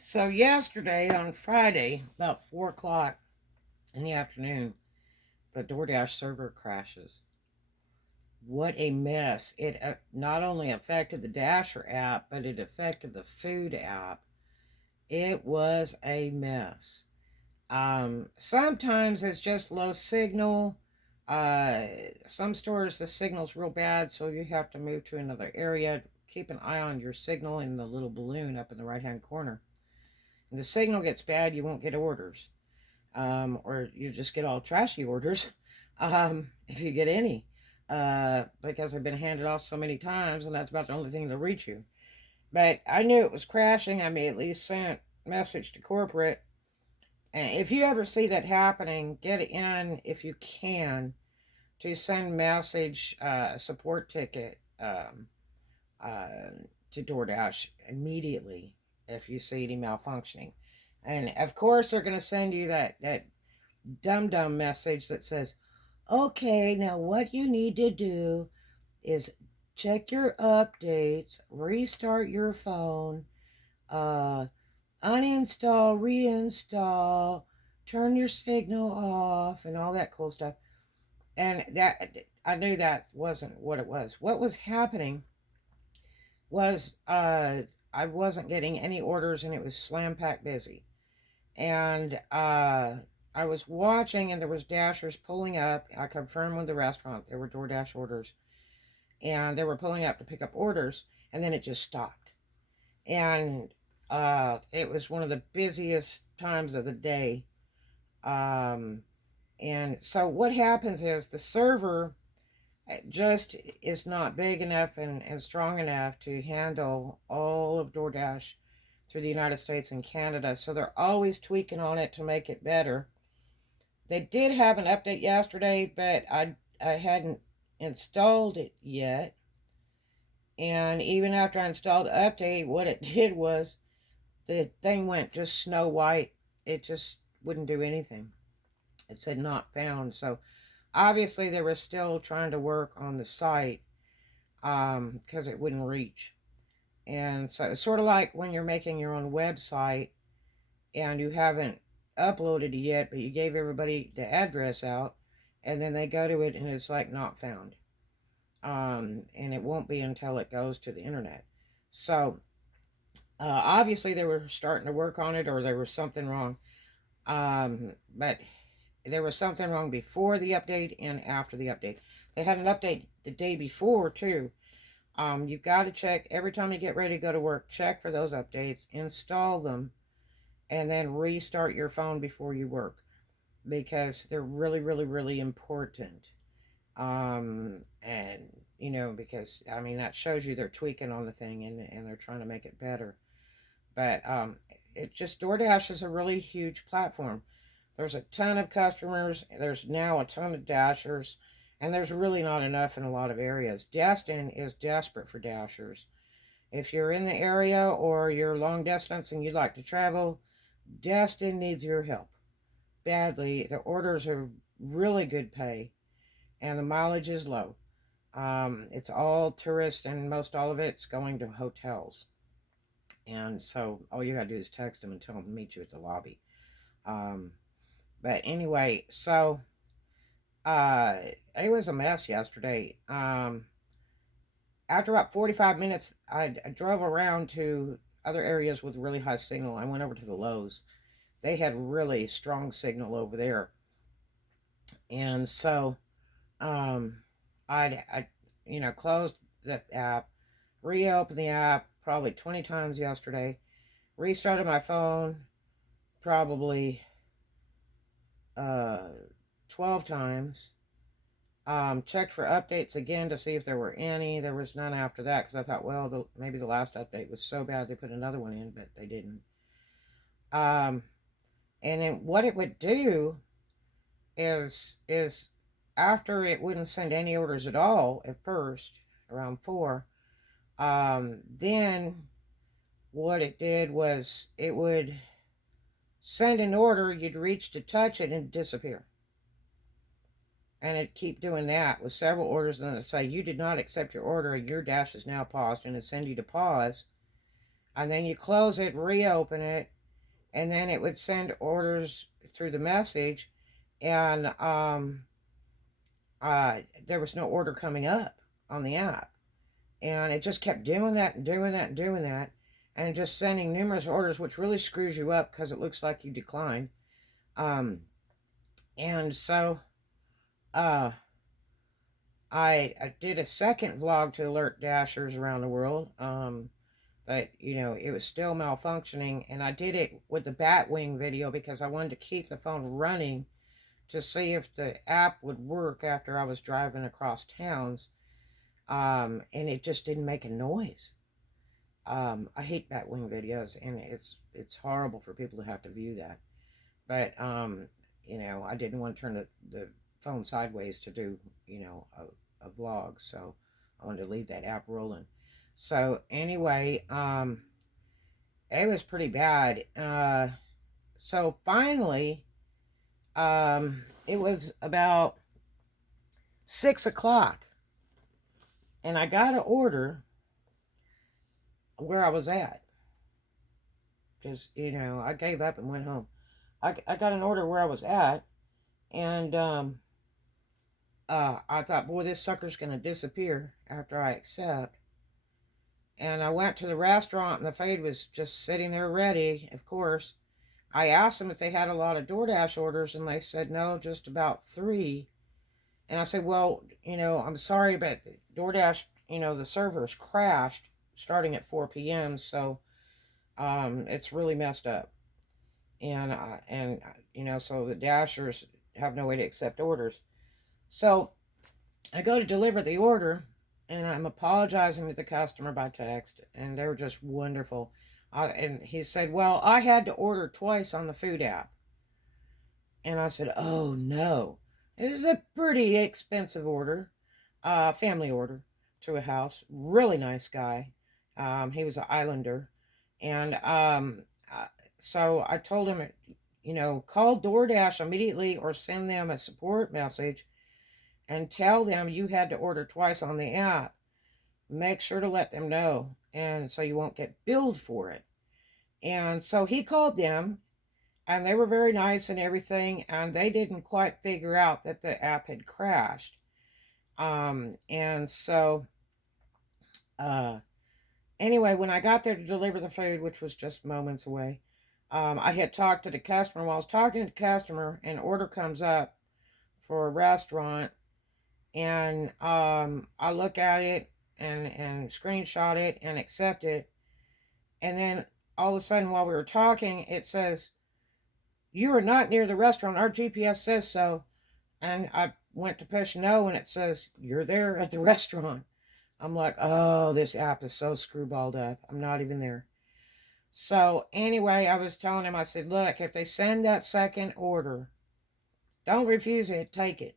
So yesterday on Friday, about 4 o'clock in the afternoon, the Doordash server crashes. What a mess. It not only affected the Dasher app, but it affected the food app. It was a mess. Sometimes it's just low signal. Uh, some stores the signal's real bad, so you have to move to another area. Keep an eye on your signal in the little balloon up in the right hand corner. If the signal gets bad, you won't get orders. Or you just get all trashy orders, if you get any, because they've been handed off so many times, and that's about the only thing to reach you. But I knew it was crashing. I immediately sent message to corporate. And if you ever see that happening, get in if you can to send message support ticket uh, to DoorDash immediately if you see any malfunctioning. And of course, they're going to send you that dumb message that says, okay, now what you need to do is check your updates, restart your phone, uh, uninstall, reinstall, turn your signal off, and all that cool stuff. And that I knew that wasn't what it was. What was happening was I wasn't getting any orders, and it was slam packed busy. And I was watching, and there was dashers pulling up. I confirmed with the restaurant there were DoorDash orders, and they were pulling up to pick up orders, and then it just stopped. And it was one of the busiest times of the day. Um, and so what happens is the server just is not big enough and strong enough to handle all of DoorDash through the United States and Canada. So they're always tweaking on it to make it better. They did have an update yesterday, but I hadn't installed it yet. And even after I installed the update, what it did was the thing went just snow white. It just wouldn't do anything. It said not found. So obviously they were still trying to work on the site because it wouldn't reach. And so it's sort of like when you're making your own website and you haven't uploaded it yet, but you gave everybody the address out, and then they go to it and it's like not found. And it won't be until it goes to the internet. So obviously they were starting to work on it, or there was something wrong. But there was something wrong before the update and after the update. They had an update the day before too. You've got to check every time you get ready to go to work. Check for those updates, install them, and then restart your phone before you work, because they're really important. And because I mean that shows you they're tweaking on the thing, and they're trying to make it better. But it just DoorDash is a really huge platform. There's a ton of customers. There's now a ton of dashers, and there's really not enough in a lot of areas. Destin is desperate for dashers. If you're in the area or you're long distance and you'd like to travel, Destin needs your help badly. The orders are really good pay, and the mileage is low. It's all tourists, and most all of it's going to hotels. And so all you gotta do is text them and tell them to meet you at the lobby. Um, but anyway, so uh, it was a mess yesterday. After about 45 minutes, I drove around to other areas with really high signal. I went over to the Lowe's. They had really strong signal over there. And so um, I closed the app, reopened the app probably 20 times yesterday, restarted my phone probably 12 times. Checked for updates again to see if there were any. There was none after that because I thought, well, maybe the last update was so bad they put another one in, but they didn't. Um, and then what it would do is after it wouldn't send any orders at all at first around 4. Then what it did was it would send an order, you'd reach to touch it and disappear. And it'd keep doing that with several orders, and then it'd say, you did not accept your order, and your dash is now paused, and it'd send you to pause. and then you close it, reopen it, and then it would send orders through the message, and there was no order coming up on the app, and it just kept doing that and doing that and doing that, and just sending numerous orders, which really screws you up because it looks like you declined. And so uh, I did a second vlog to alert dashers around the world, but it was still malfunctioning, and I did it with the Batwing video because I wanted to keep the phone running to see if the app would work after I was driving across towns, and it just didn't make a noise. I hate Batwing videos, and it's horrible for people to have to view that. But I didn't want to turn the phone sideways to do a vlog, so I wanted to leave that app rolling. So anyway, it was pretty bad. So finally, it was about 6 o'clock, and I got an order where I was at, because I gave up and went home. I got an order where I was at, and I thought, boy, this sucker's gonna disappear after I accept. And I went to the restaurant, and the food was just sitting there ready, of course. I asked them if they had a lot of DoorDash orders, and they said no, just about 3. And I said, well, I'm sorry, but DoorDash, the servers crashed starting at 4 p.m., so it's really messed up. And so the dashers have no way to accept orders. So I go to deliver the order, and I'm apologizing to the customer by text, and they were just wonderful. And he said, well, I had to order twice on the food app. And I said, oh no, this is a pretty expensive order, family order to a house. Really nice guy. He was an islander. And so I told him, call DoorDash immediately or send them a support message and tell them you had to order twice on the app. Make sure to let them know, and so you won't get billed for it. And so he called them, and they were very nice and everything, and they didn't quite figure out that the app had crashed. And so anyway, when I got there to deliver the food, which was just moments away, I had talked to the customer. While I was talking to the customer, an order comes up for a restaurant, and I look at it and screenshot it and accept it. And then all of a sudden, while we were talking, it says, you are not near the restaurant. Our GPS says so. And I went to push no, and it says, you're there at the restaurant. I'm like, oh, this app is so screwballed up. I'm not even there. So anyway, I was telling him, I said, look, if they send that second order, don't refuse it, take it.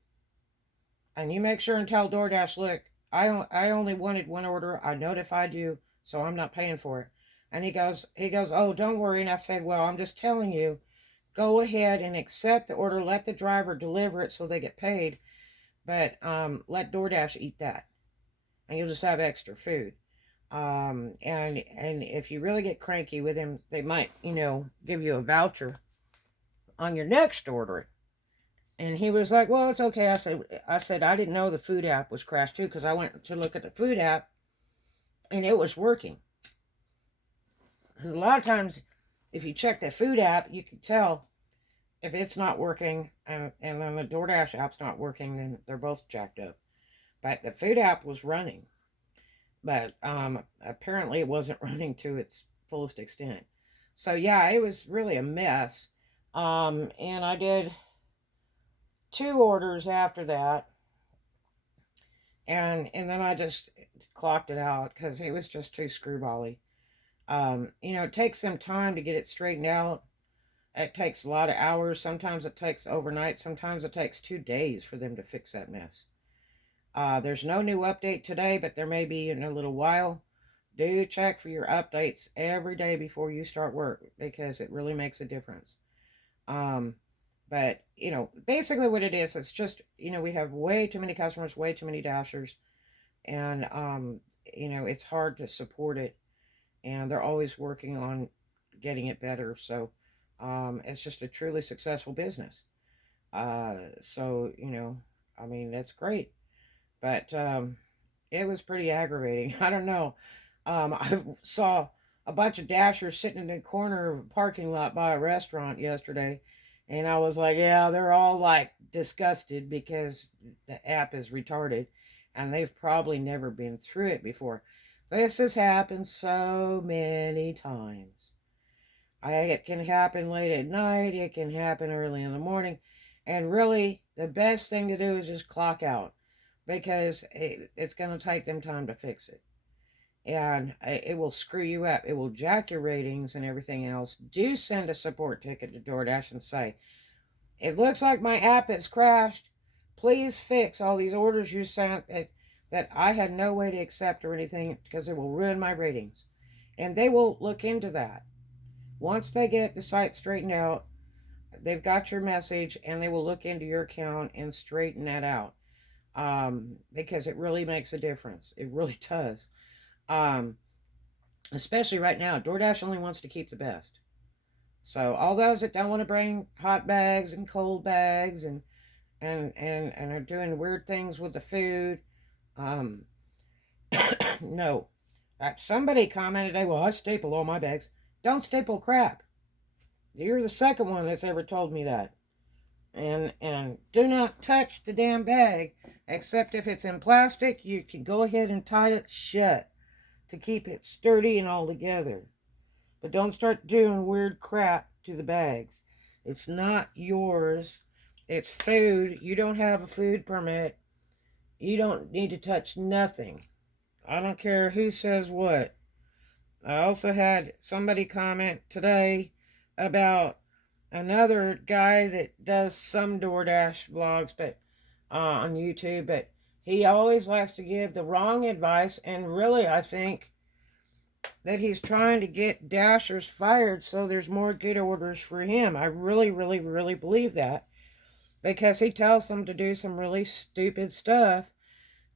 And you make sure and tell DoorDash, look, I only wanted one order. I notified you, so I'm not paying for it. And he goes, oh, don't worry. And I said, well, I'm just telling you, go ahead and accept the order. Let the driver deliver it so they get paid. But let DoorDash eat that. And you'll just have extra food. And if you really get cranky with him, they might, give you a voucher on your next order. And he was like, well, it's okay. I said, I didn't know the food app was crashed too, because I went to look at the food app, and it was working. Because a lot of times, if you check the food app, you can tell if it's not working, and then the DoorDash app's not working, then they're both jacked up. But the food app was running. But apparently it wasn't running to its fullest extent. So yeah, it was really a mess. And I did 2 orders after that. And then I just clocked it out because it was just too screwbally. It takes them time to get it straightened out. It takes a lot of hours. Sometimes it takes overnight. Sometimes it takes 2 days for them to fix that mess. There's no new update today, but there may be in a little while. Do check for your updates every day before you start work, because it really makes a difference. But, basically what it is, it's just, we have way too many customers, way too many dashers, and, it's hard to support it. and they're always working on getting it better. So it's just a truly successful business. So, I mean, that's great. But it was pretty aggravating. I don't know. I saw a bunch of dashers sitting in the corner of a parking lot by a restaurant yesterday. And I was like, yeah, they're all like disgusted because the app is retarded and they've probably never been through it before. This has happened so many times. It can happen late at night, it can happen early in the morning. And really, the best thing to do is just clock out because it's going to take them time to fix it. And it will screw you up. It will jack your ratings and everything else. Do send a support ticket to DoorDash and say, it looks like my app has crashed. Please fix all these orders you sent that I had no way to accept or anything because it will ruin my ratings. And they will look into that. Once they get the site straightened out, they've got your message and they will look into your account and straighten that out. Because it really makes a difference. It really does. Especially right now, DoorDash only wants to keep the best. So all those that don't want to bring hot bags and cold bags and are doing weird things with the food, um, no. Somebody commented today, well, I staple all my bags. Don't staple crap. You're the second one that's ever told me that. And do not touch the damn bag, except if it's in plastic. You can go ahead and tie it shut to keep it sturdy and all together. But don't start doing weird crap to the bags. It's not yours. It's food. You don't have a food permit. You don't need to touch nothing. I don't care who says what. I also had somebody comment today about another guy that does some DoorDash vlogs, but on YouTube, but he always likes to give the wrong advice, and really I think that he's trying to get dashers fired so there's more good orders for him. I really, really, really believe that, because he tells them to do some really stupid stuff,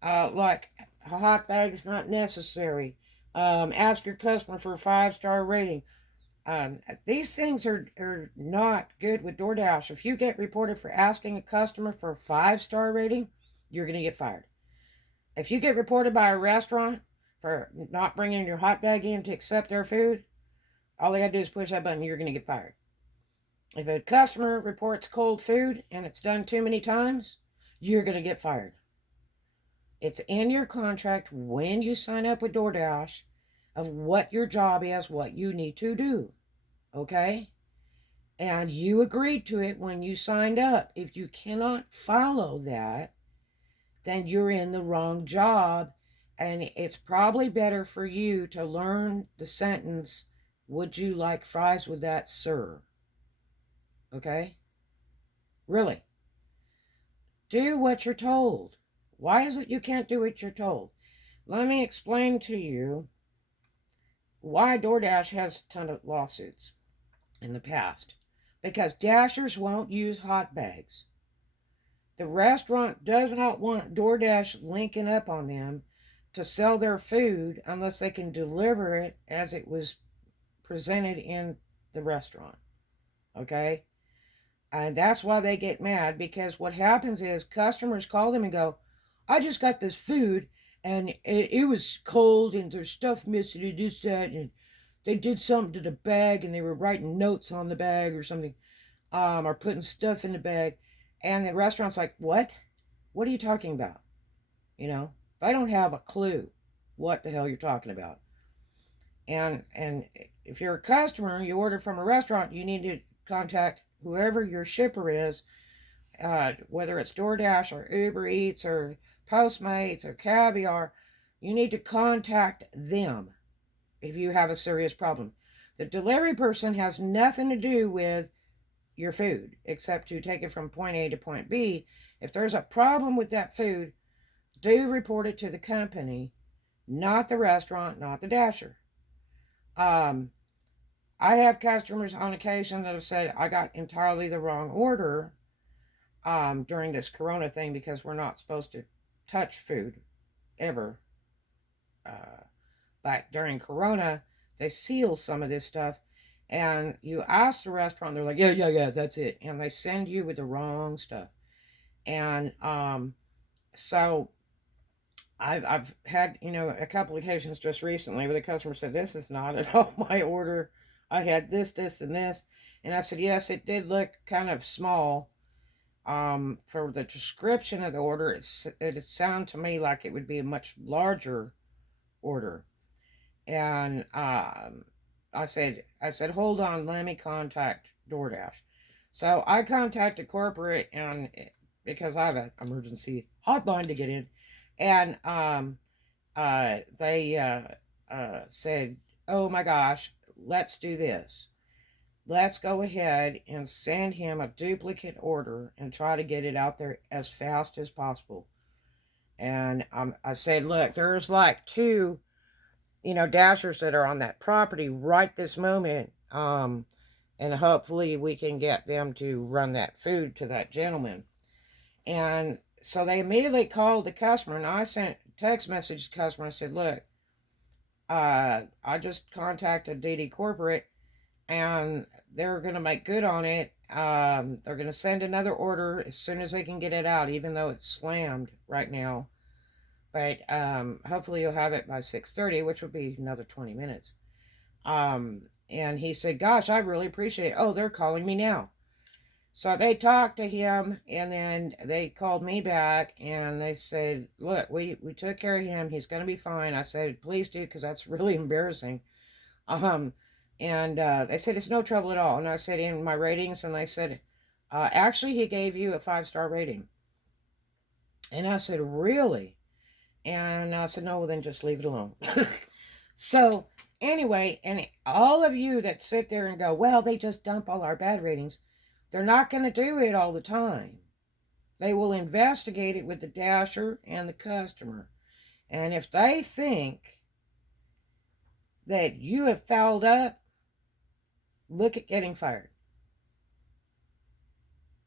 like a hot bag is not necessary. Ask your customer for a 5-star rating. These things are not good with DoorDash. If you get reported for asking a customer for a 5-star rating, you're going to get fired. If you get reported by a restaurant for not bringing your hot bag in to accept their food, all they got to do is push that button, you're going to get fired. If a customer reports cold food and it's done too many times, you're going to get fired. It's in your contract when you sign up with DoorDash of what your job is, what you need to do. Okay? And you agreed to it when you signed up. If you cannot follow that, then you're in the wrong job. And it's probably better for you to learn the sentence, would you like fries with that, sir? Okay? Really. Do what you're told. Why is it you can't do what you're told? Let me explain to you why DoorDash has a ton of lawsuits in the past. Because dashers won't use hot bags. The restaurant does not want DoorDash linking up on them to sell their food unless they can deliver it as it was presented in the restaurant. Okay? And that's why they get mad, because what happens is customers call them and go, I just got this food and it was cold and there's stuff missing and this, that, and they did something to the bag and they were writing notes on the bag or something, or putting stuff in the bag. And the restaurant's like, what? What are you talking about? They don't have a clue what the hell you're talking about. And if you're a customer, you order from a restaurant, you need to contact whoever your shipper is, whether it's DoorDash or Uber Eats or Postmates or Caviar. You need to contact them if you have a serious problem. The delivery person has nothing to do with your food except to take it from point A to point B. If there's a problem with that food, do report it to the company, not the restaurant, not the dasher. I have customers on occasion that have said I got entirely the wrong order during this corona thing, because we're not supposed to touch food ever. But during corona, they seal some of this stuff, and you ask the restaurant, they're like, yeah, yeah, yeah, that's it, and they send you with the wrong stuff. And so I've had, a couple occasions just recently where the customer said, this is not at all my order. I had this, this, and this. And I said, yes, it did look kind of small. For the description of the order, it sounded to me like it would be a much larger order. And I said, hold on, let me contact Doordash. So I contacted corporate, and because I have an emergency hotline to get in, and they said, oh my gosh, let's do this. Let's go ahead and send him a duplicate order and try to get it out there as fast as possible. And I said, look, there's like two, dashers that are on that property right this moment. And hopefully we can get them to run that food to that gentleman. And so they immediately called the customer, and I sent a text message to the customer. I said, look, I just contacted DD Corporate, and they're going to make good on it. They're going to send another order as soon as they can get it out, even though it's slammed right now. But hopefully you'll have it by 6:30, which will be another 20 minutes. And he said, gosh, I really appreciate it. Oh, they're calling me now. So they talked to him, and then they called me back, and they said, look, we took care of him. He's going to be fine. I said, please do, because that's really embarrassing. And they said, it's no trouble at all. And I said, in my ratings, and they said, actually, he gave you a 5-star rating. And I said, really? And I said, no, well, then just leave it alone. So anyway, and all of you that sit there and go, well, they just dump all our bad ratings. They're not going to do it all the time. They will investigate it with the dasher and the customer. And if they think that you have fouled up, look at getting fired.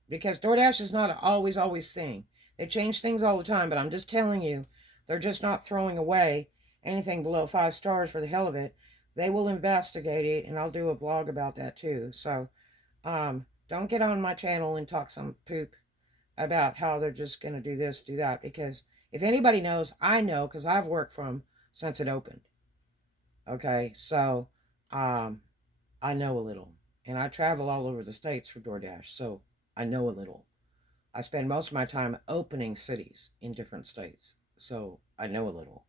Because DoorDash is not always thing. They change things all the time, but I'm just telling you, they're just not throwing away anything below 5 stars for the hell of it. They will investigate it, and I'll do a blog about that too. So, don't get on my channel and talk some poop about how they're just going to do this, do that. Because if anybody knows, I know, because I've worked for them since it opened. Okay, so I know a little. And I travel all over the states for DoorDash, so I know a little. I spend most of my time opening cities in different states, so I know a little.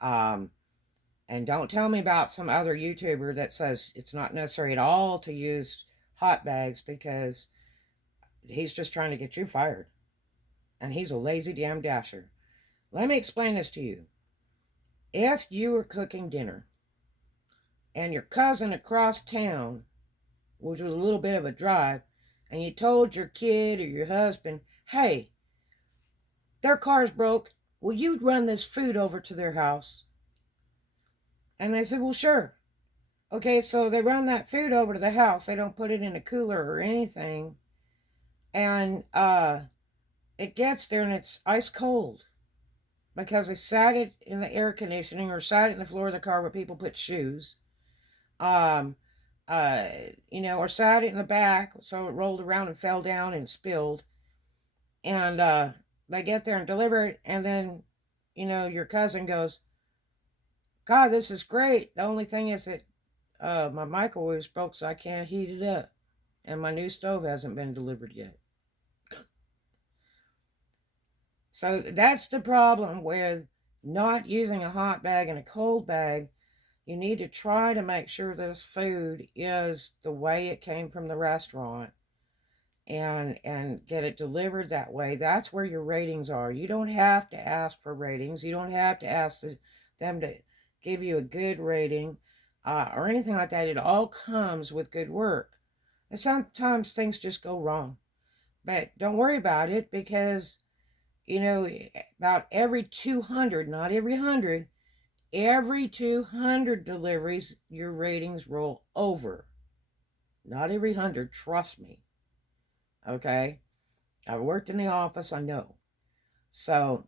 And don't tell me about some other YouTuber that says it's not necessary at all to use hot bags, because he's just trying to get you fired. And he's a lazy damn dasher. Let me explain this to you. If you were cooking dinner and your cousin across town, which was a little bit of a drive, and you told your kid or your husband, hey, their car's broke, will you run this food over to their house? And they said, well, sure. Okay, so they run that food over to the house. They don't put it in a cooler or anything. And it gets there and it's ice cold, because they sat it in the air conditioning or sat it in the floor of the car where people put shoes. Or sat it in the back so it rolled around and fell down and spilled. And they get there and deliver it, and then, your cousin goes, God, this is great. The only thing is that my microwave's broke, so I can't heat it up. And my new stove hasn't been delivered yet. So that's the problem with not using a hot bag and a cold bag. You need to try to make sure this food is the way it came from the restaurant, and get it delivered that way. That's where your ratings are. You don't have to ask for ratings. You don't have to ask them to give you a good rating or anything like that. It all comes with good work. And sometimes things just go wrong. But don't worry about it, because, about every 200, not every 100, every 200 deliveries, your ratings roll over. Not every 100, trust me. Okay? I've worked in the office, I know. So,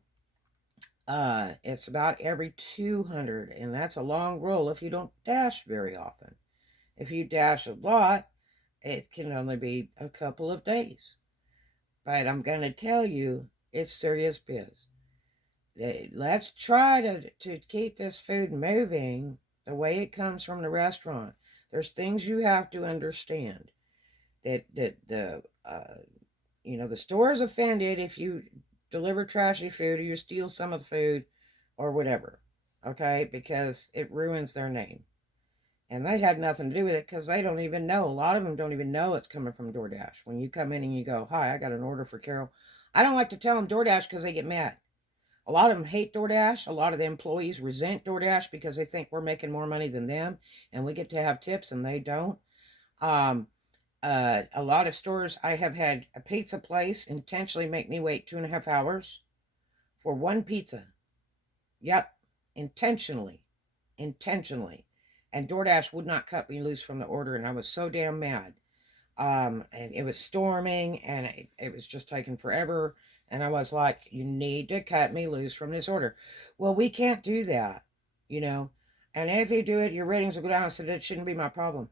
It's about every 200, and that's a long roll if you don't dash very often. If you dash a lot, it can only be a couple of days. But I'm going to tell you, it's serious biz. Let's try to keep this food moving the way it comes from the restaurant. There's things you have to understand. That the store is offended if you deliver trashy food or you steal some of the food or whatever, okay, because it ruins their name. And they had nothing to do with it because they don't even know. A lot of them don't even know it's coming from Doordash. When you come in and you go, "Hi, I got an order for Carol," I don't like to tell them Doordash because they get mad. A lot of them hate Doordash. A lot of the employees resent Doordash because they think we're making more money than them and we get to have tips and they don't. Um, a lot of stores, I have had a pizza place intentionally make me wait 2.5 hours for one pizza. Yep, intentionally. And DoorDash would not cut me loose from the order, and I was so damn mad. And it was storming, and it was just taking forever. And I was like, "You need to cut me loose from this order." Well, we can't do that, you know. And if you do it, your ratings will go down. I said, "It shouldn't be my problem."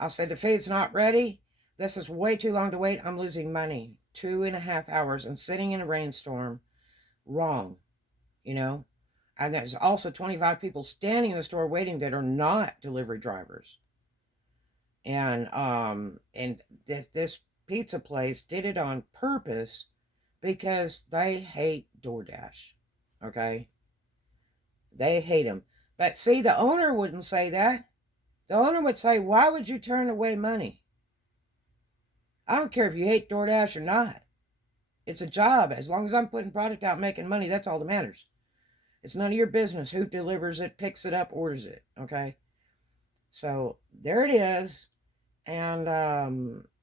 I said, "The feed's not ready. This is way too long to wait. I'm losing money. 2.5 hours and sitting in a rainstorm. Wrong, you know." And there's also 25 people standing in the store waiting that are not delivery drivers. And this pizza place did it on purpose because they hate DoorDash. Okay? They hate them. But see, the owner wouldn't say that. The owner would say, "Why would you turn away money? I don't care if you hate DoorDash or not. It's a job. As long as I'm putting product out making money, that's all that matters. It's none of your business who delivers it, picks it up, orders it." Okay? So there it is. And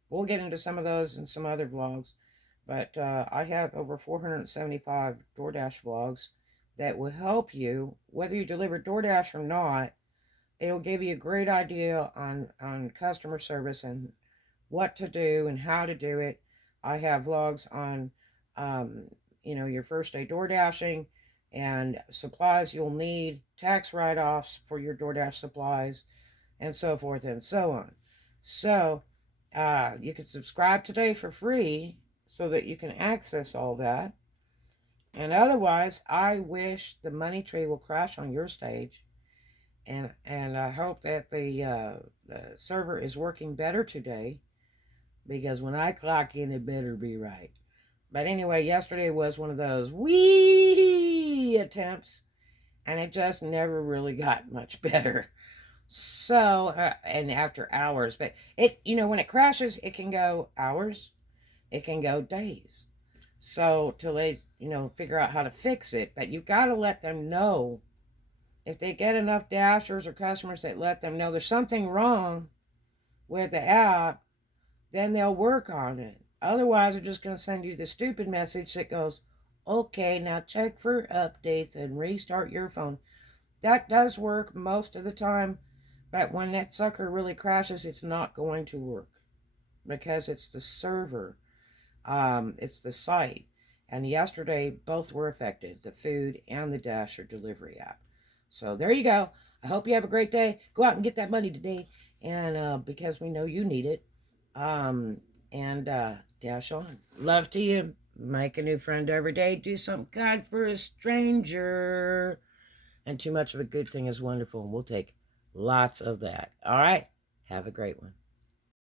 we'll get into some of those in some other vlogs. But I have over 475 DoorDash vlogs that will help you, whether you deliver DoorDash or not. It'll give you a great idea on customer service and what to do and how to do it. I have vlogs on, your first day door dashing and supplies you'll need, tax write-offs for your DoorDash supplies, and so forth and so on. So you can subscribe today for free so that you can access all that. And otherwise, I wish the money tree will crash on your stage. And I hope that the server is working better today, because when I clock in, it better be right. But anyway, yesterday was one of those wee attempts, and it just never really got much better. So, and after hours, but when it crashes, it can go hours, it can go days. So, till they, figure out how to fix it. But you've got to let them know. If they get enough dashers or customers that let them know there's something wrong with the app, then they'll work on it. Otherwise, they're just going to send you the stupid message that goes, "Okay, now check for updates and restart your phone." That does work most of the time, but when that sucker really crashes, it's not going to work because it's the server, it's the site. And yesterday, both were affected, the food and the Dasher delivery app. So there you go. I hope you have a great day. Go out and get that money today, and because we know you need it. And dash on. Love to you. Make a new friend every day. Do something kind for a stranger. And too much of a good thing is wonderful. And we'll take lots of that. All right. Have a great one.